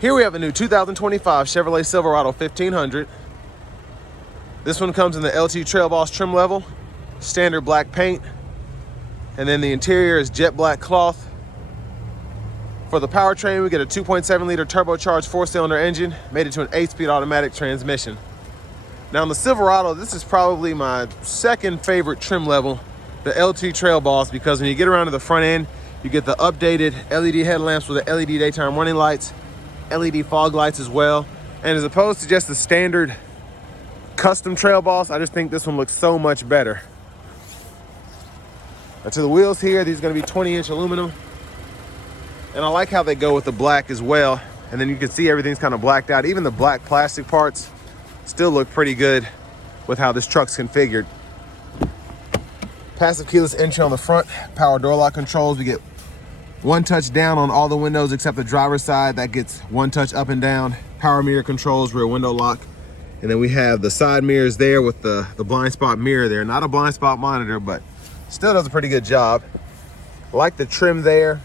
Here we have a new 2025 Chevrolet Silverado 1500. This one comes in the LT Trail Boss trim level, standard black paint, and then the interior is jet black cloth. For the powertrain, we get a 2.7 liter turbocharged 4-cylinder engine, made it to an 8-speed automatic transmission. Now in the Silverado, this is probably my second favorite trim level, the LT Trail Boss, because when you get around to the front end, you get the updated LED headlamps with the LED daytime running lights, LED fog lights as well. And as opposed to just the standard custom Trail Boss, I just think this one looks so much better. Now to the wheels here, these are gonna be 20-inch aluminum. And I like how they go with the black as well. And then you can see everything's kind of blacked out. Even the black plastic parts still look pretty good with how this truck's configured. Passive keyless entry on the front, power door lock controls. We get one touch down on all the windows except the driver's side. That gets one touch up and down. Power mirror controls, rear window lock. And then we have the side mirrors there with the blind spot mirror there. Not a blind spot monitor, but still does a pretty good job. I like the trim there.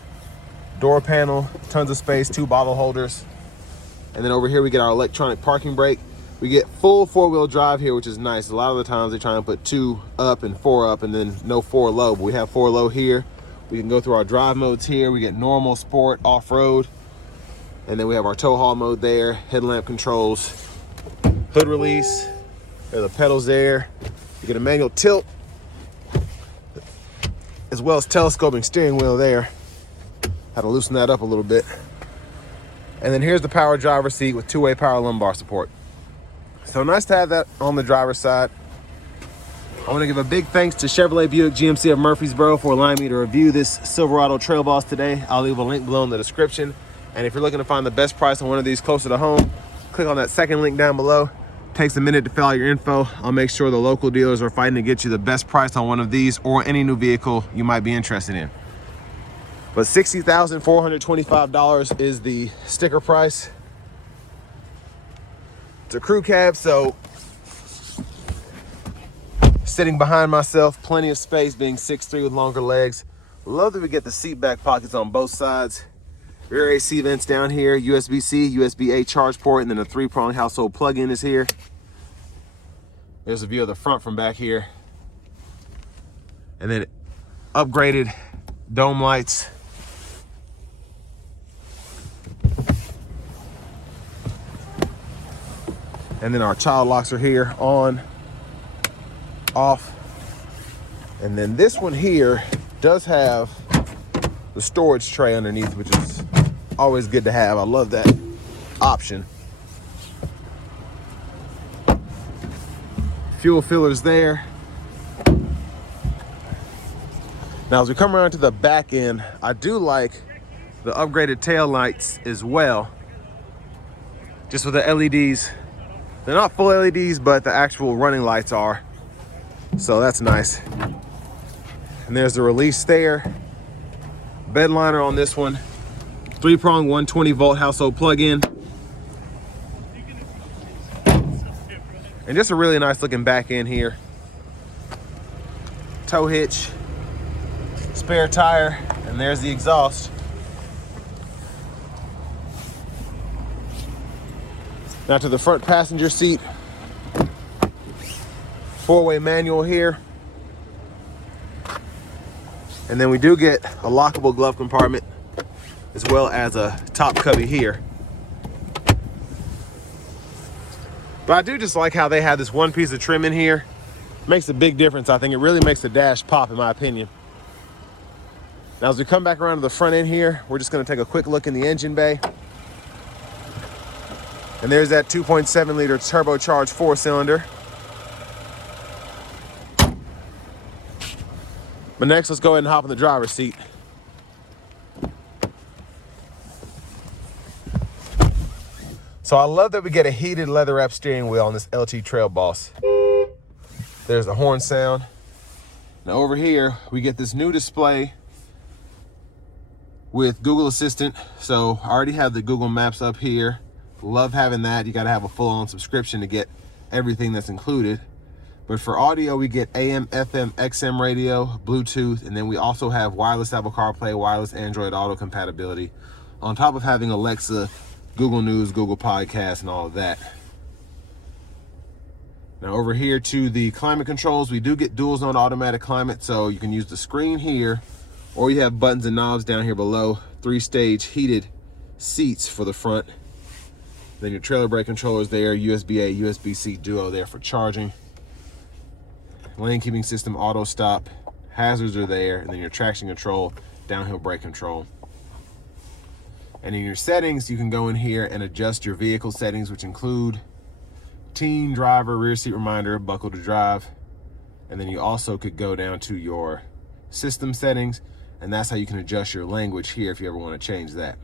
Door panel, tons of space, 2 bottle holders. And then over here we get our electronic parking brake. We get full 4-wheel drive here, which is nice. A lot of the times they try and put 2 up and 4 up and then no 4 low, but we have 4 low here. We can go through our drive modes here. We get normal, sport, off-road. And then we have our tow haul mode there, headlamp controls, hood release. There are the pedals there. You get a manual tilt, as well as telescoping steering wheel there. Had to loosen that up a little bit. And then here's the power driver seat with 2-way power lumbar support. So nice to have that on the driver's side. I want to give a big thanks to Chevrolet Buick GMC of Murfreesboro for allowing me to review this Silverado Trail Boss today. I'll leave a link below in the description. And if you're looking to find the best price on one of these closer to home, click on that second link down below. Takes a minute to fill out your info. I'll make sure the local dealers are fighting to get you the best price on one of these or any new vehicle you might be interested in. But $60,425 is the sticker price. It's a crew cab, so sitting behind myself, plenty of space, being 6'3" with longer legs. Love that we get the seat back pockets on both sides. Rear AC vents down here, USB-C, USB-A charge port, and then a 3-prong household plug-in is here. There's a view of the front from back here. And then upgraded dome lights. And then our child locks are here, on, off. And then this one here does have the storage tray underneath, which is always good to have. I love that option. Fuel fillers there. Now, as we come around to the back end, I do like the upgraded tail lights as well. Just with the LEDs. They're not full LEDs, but the actual running lights are. So that's nice. And there's the release there. Bed liner on this one. 3-prong 120-volt household plug-in. And just a really nice looking back end here. Tow hitch. Spare tire. And there's the exhaust. Now to the front passenger seat, 4-way manual here. And then we do get a lockable glove compartment as well as a top cubby here. But I do just like how they have this one piece of trim in here. Makes a big difference. I think it really makes the dash pop in my opinion. Now as we come back around to the front end here, we're just gonna take a quick look in the engine bay. And there's that 2.7 liter turbocharged 4-cylinder. But next, let's go ahead and hop in the driver's seat. So I love that we get a heated leather wrap steering wheel on this LT Trail Boss. There's the horn sound. Now over here, we get this new display with Google Assistant. So I already have the Google Maps up here. Love having that. You got to have a full-on subscription to get everything that's included. But for audio, we get AM, FM, XM radio, Bluetooth, and then we also have wireless Apple CarPlay, wireless Android Auto compatibility, on top of having Alexa Google News, Google Podcasts, and all of that. Now over here to the climate controls, we do get dual zone automatic climate, so you can use the screen here, or you have buttons and knobs down here below. 3-stage heated seats for the front. Then your trailer brake controllers there, USB-A, USB-C duo there for charging. Lane keeping system, auto stop, hazards are there, and then your traction control, downhill brake control. And in your settings, you can go in here and adjust your vehicle settings, which include teen, driver, rear seat reminder, buckle to drive. And then you also could go down to your system settings, and that's how you can adjust your language here if you ever want to change that.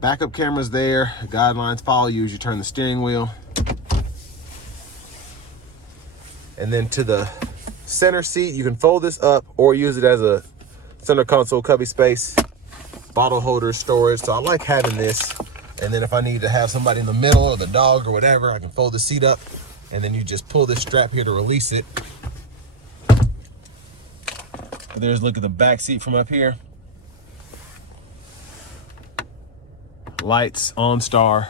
Backup cameras there, guidelines follow you as you turn the steering wheel. And then to the center seat, you can fold this up or use it as a center console cubby space, bottle holder storage. So I like having this. And then if I need to have somebody in the middle or the dog or whatever, I can fold the seat up and then you just pull this strap here to release it. There's a look at the back seat from up here. Lights, OnStar,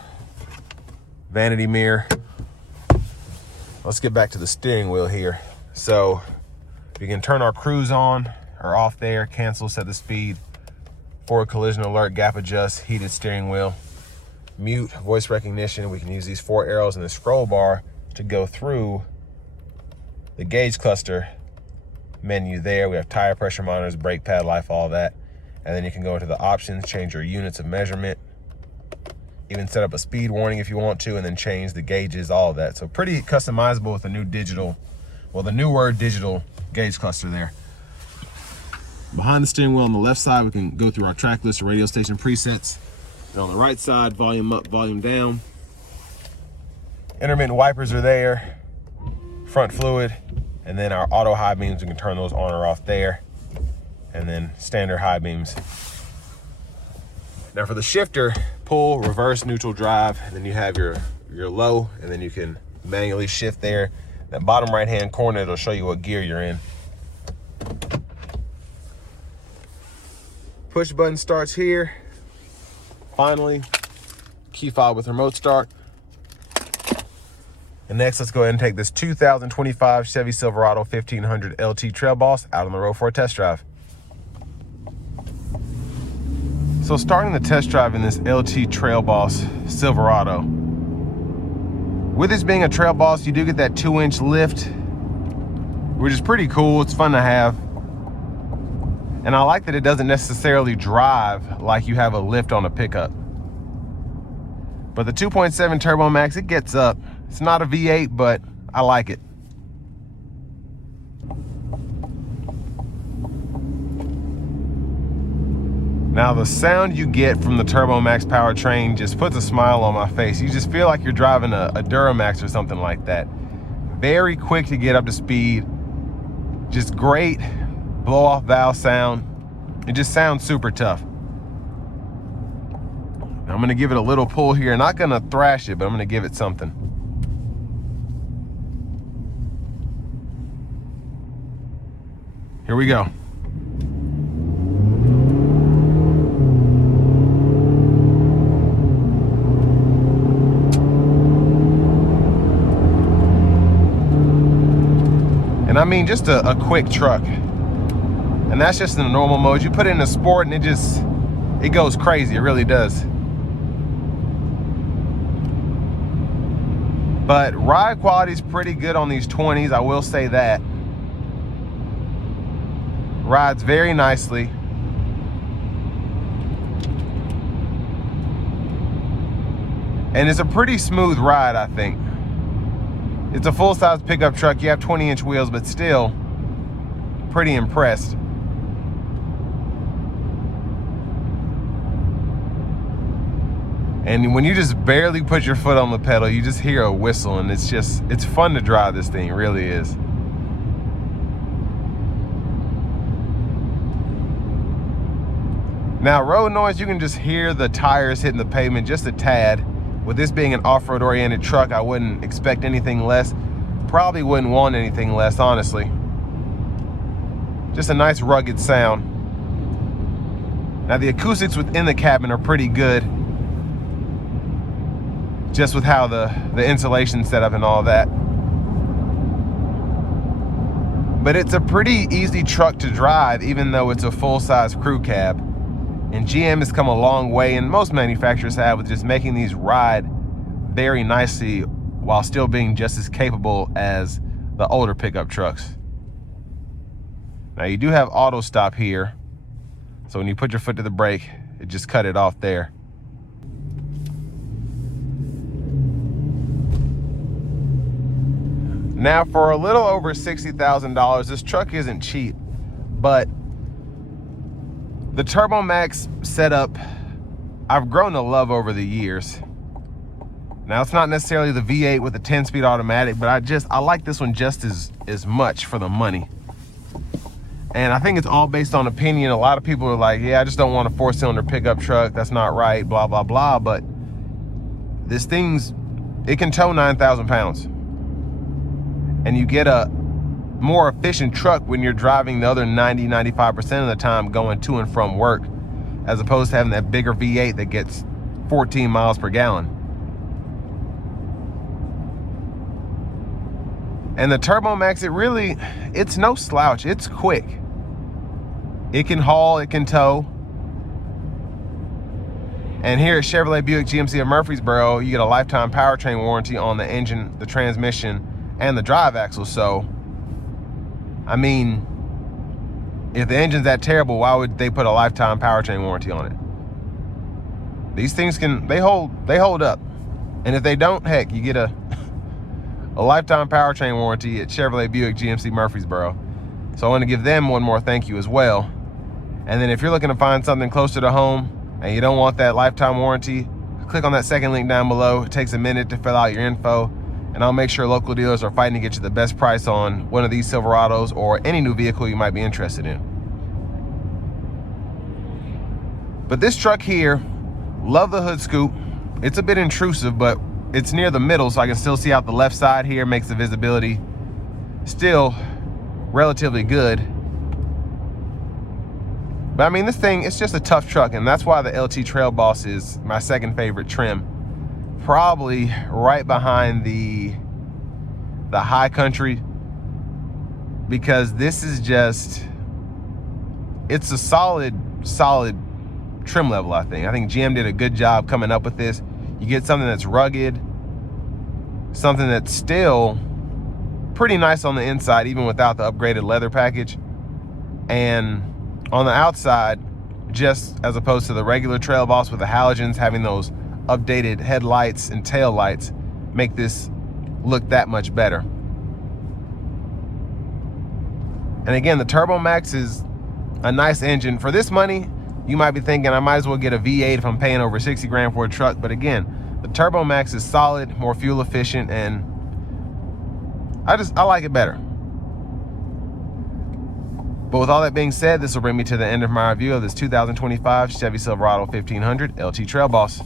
vanity mirror. Let's get back to the steering wheel here. So we can turn our cruise on or off there, cancel, set the speed, forward collision alert, gap adjust, heated steering wheel, mute, voice recognition. We can use these 4 arrows in the scroll bar to go through the gauge cluster menu there. We have tire pressure monitors, brake pad life, all that. And then you can go into the options, change your units of measurement, even set up a speed warning if you want to, and then change the gauges, all of that. So pretty customizable with the new digital, well, the newer digital gauge cluster there. Behind the steering wheel on the left side, we can go through our track list, radio station presets. And on the right side, volume up, volume down. Intermittent wipers are there, front fluid, and then our auto high beams, we can turn those on or off there. And then standard high beams. Now for the shifter, pull, reverse, neutral, drive, and then you have your low, and then you can manually shift there. That bottom right-hand corner, it'll show you what gear you're in. Push button starts here. Finally, key fob with remote start. And next, let's go ahead and take this 2025 Chevy Silverado 1500 LT Trail Boss out on the road for a test drive. So starting the test drive in this LT Trail Boss Silverado. With this being a Trail Boss, you do get that 2-inch lift, which is pretty cool. It's fun to have. And I like that it doesn't necessarily drive like you have a lift on a pickup. But the 2.7 TurboMax, it gets up. It's not a V8, but I like it. Now the sound you get from the TurboMax powertrain just puts a smile on my face. You just feel like you're driving a Duramax or something like that. Very quick to get up to speed. Just great blow off valve sound. It just sounds super tough. I'm gonna give it a little pull here. Not gonna thrash it, but I'm gonna give it something. Here we go. And I mean, just a quick truck. And that's just in the normal mode. You put it in a sport and it goes crazy. It really does. But ride quality is pretty good on these 20s, I will say that. Rides very nicely. And it's a pretty smooth ride, I think. It's a full-size pickup truck. You have 20-inch wheels, but still pretty impressed. And when you just barely put your foot on the pedal, you just hear a whistle, and it's fun to drive this thing, it really is. Now, road noise, you can just hear the tires hitting the pavement just a tad. With this being an off-road oriented truck, I wouldn't expect anything less. Probably wouldn't want anything less, honestly. Just a nice rugged sound. Now the acoustics within the cabin are pretty good, just with how the insulation's set up and all that. But it's a pretty easy truck to drive, even though it's a full-size crew cab. And GM has come a long way, and most manufacturers have, with just making these ride very nicely while still being just as capable as the older pickup trucks. Now you do have auto stop here, so when you put your foot to the brake, it just cut it off there. Now for a little over $60,000, this truck isn't cheap, but the TurboMax setup, I've grown to love over the years. Now it's not necessarily the V8 with the 10-speed automatic, but I like this one just as much for the money. And I think it's all based on opinion. A lot of people are like, yeah, I just don't want a 4-cylinder pickup truck. That's not right, blah, blah, blah. But this it can tow 9,000 pounds. And you get a more efficient truck when you're driving the other 90-95% of the time going to and from work, as opposed to having that bigger V8 that gets 14 miles per gallon. And the TurboMax, it's no slouch. It's quick. It can haul, it can tow. And here at Chevrolet Buick GMC of Murfreesboro, you get a lifetime powertrain warranty on the engine, the transmission, and the drive axle. So, I mean, if the engine's that terrible, why would they put a lifetime powertrain warranty on it? These things they hold up. And if they don't, heck, you get a lifetime powertrain warranty at Chevrolet Buick GMC Murfreesboro. So I want to give them one more thank you as well. And then if you're looking to find something closer to home and you don't want that lifetime warranty, click on that second link down below. It takes a minute to fill out your info, and I'll make sure local dealers are fighting to get you the best price on one of these Silverados or any new vehicle you might be interested in. But this truck here, love the hood scoop. It's a bit intrusive, but it's near the middle, so I can still see out the left side here. Makes the visibility still relatively good. But I mean, this thing, it's just a tough truck, and that's why the LT Trail Boss is my second favorite trim. Probably right behind the High Country, because this is just, it's a solid trim level, I think. I think GM did a good job coming up with this. You get something that's rugged, something that's still pretty nice on the inside, even without the upgraded leather package. And on the outside, just as opposed to the regular Trail Boss with the halogens, having those updated headlights and tail lights make this look that much better. And again, the TurboMax is a nice engine. For this money, you might be thinking I might as well get a V8 if I'm paying over 60 grand for a truck. But again, the TurboMax is solid, more fuel efficient, and I like it better. But with all that being said, this will bring me to the end of my review of this 2025 Chevy Silverado 1500 LT Trail Boss.